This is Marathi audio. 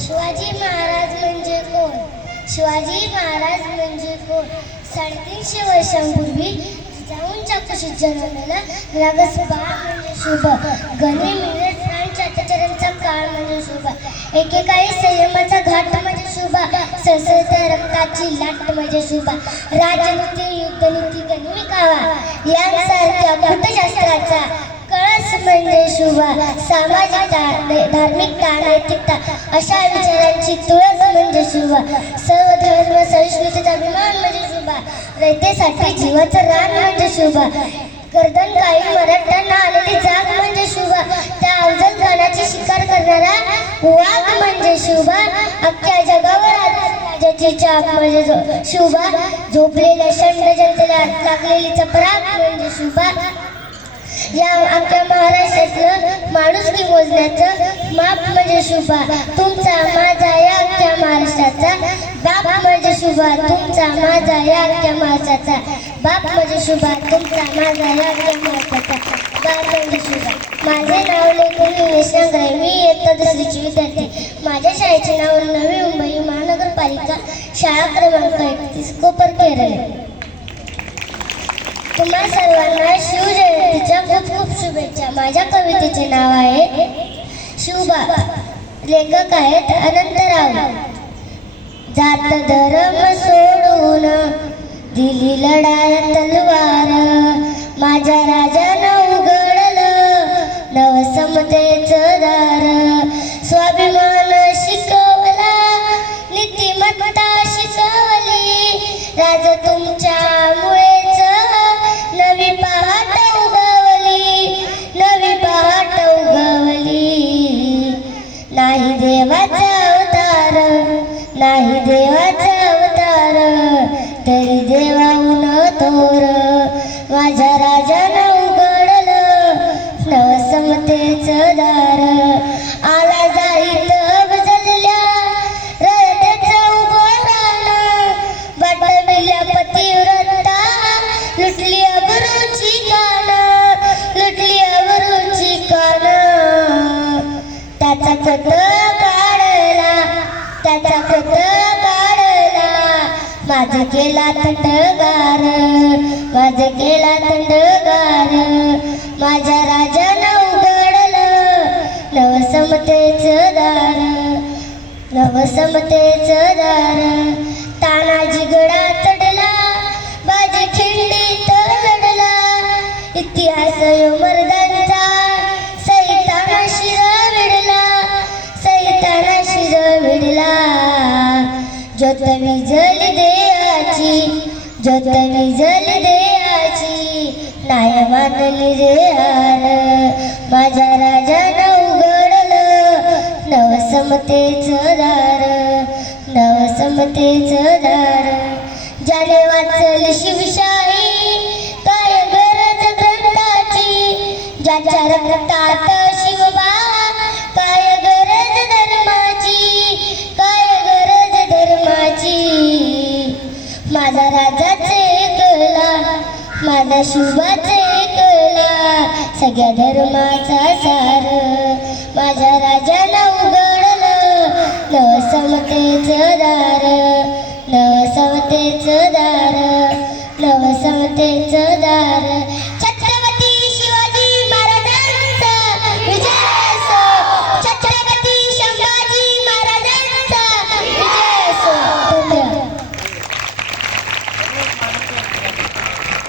शिवाजी महाराज म्हणजे कोण? शिवाजी महाराज म्हणजे कोण? 350 वर्षांपूर्वी जिजाऊंच्या कुशीत जन्मलेला रागस बाळ म्हणजे शुभ. गणे मिळे फ्रांसच्या अत्याचारांचा काळ म्हणजे शुभ. एकेकाळी संयमाचा घाट म्हणजे शुभ. सळसळत्या रक्ताची लाट म्हणजे शुभ. राजनीती युद्धनीती गणविकावा यांसारख्या कुटशास्त्राचा कळस म्हणजे शुभ. सामाजिक धार्मिकता नैतिकता अशा विचारांची तुळस म्हणजे शुभ. सर्व धर्म सहिष्णुतेचा अभिमान म्हणजे शुभ. रयतेसाठी जीवाचं रान म्हणजे शुभ. गर्दन काही मराठ्यांना आलेली जाग म्हणजे शुभ. त्या अफजल खानाची शिकार करणारा वाघ म्हणजे शुभ. अख्ख्या जगावर राजाची चाक म्हणजे शुभ. झोपलेल्या शंड जनतेला लागलेली चपराक म्हणजे शुभ. या आपल्या महाराष्ट्रातलं माणुसकी मोजण्याचं माप म्हणजे शुभ. तुमचा माझा या अख्ख्या महाराष्ट्राचा बाप म्हणजे शुभ. तुमचा माझा या अख्ख्या महाराष्ट्राचा बाप म्हणजे शुभ. तुमचा माझा या अख्ख्या महाराष्ट्राचा बाप म्हणजे शुभ. माझे नाव लेखन निलेश नांगरे. मी इयत्ता दुसरीची विद्यार्थी. माझ्या शाळेचे नाव नवी मुंबई महानगरपालिका शाळा क्रमांक 31 कोपर केरळ. तुम्हा सर्वांना शिवजयंतीच्या खूप खूप शुभेच्छा. माझ्या कवितेचे नाव आहे शिवबा. लेखक आहेत अनंतराव. जात धर्म सोडून दिली लढाया तलवार. माझ्या राजानं उघडलं नवसमतेचं दार. स्वाभिमान शिकवला नीतिमत्ता शिकवली. राज तुमच्यामुळेच नवी पहाट उगवली. नवी पहाट उगवली. नाही देवाचा अवतार नाही देवाचा अवतार तरी देवाहून थोर. माझ्या राजानं उघडलं नवसमतेचं दार. आला जाईत बजल्या रयतेचं उभं राहणं. बाटविल्या पतिव्रता लुटली अबरूची कानं. लुटली अबरूची कानं. त्याचा पुतळा काढला त्याचा पुतळा काढला. माझं केला थंडगार माझं केला थंडगार. माझ्या राजानं उघडलं नवसमतेचं दार. नवसमतेचं दार. तानाजी गडा चढला बाजी खिंडीत लढला. इतिहास यो मर्दांचा सैताना शिर विडला. सैताना शिर विडला. ज्योत विझली देवाची ज्योत विझली देवाची. नाही मानली रे हार. माझ्या राजानं उघडलं नवसमतेचं दार. नवसमतेचं दार. ज्याने वाचली शिवशाही काय गरज ग्रंथाची. ज्याच्या रक्तात शिवबा काय गरज धर्माची. काय गरज धर्माची. माझा राजाचे ऐकला माझा शिवबाचे ऐकला. सगळ्या धर्माचा सार. माझ्या राजाला उघडलं नवसमतेचं दार. नवसमतेचं दार. नवसमतेचं दार.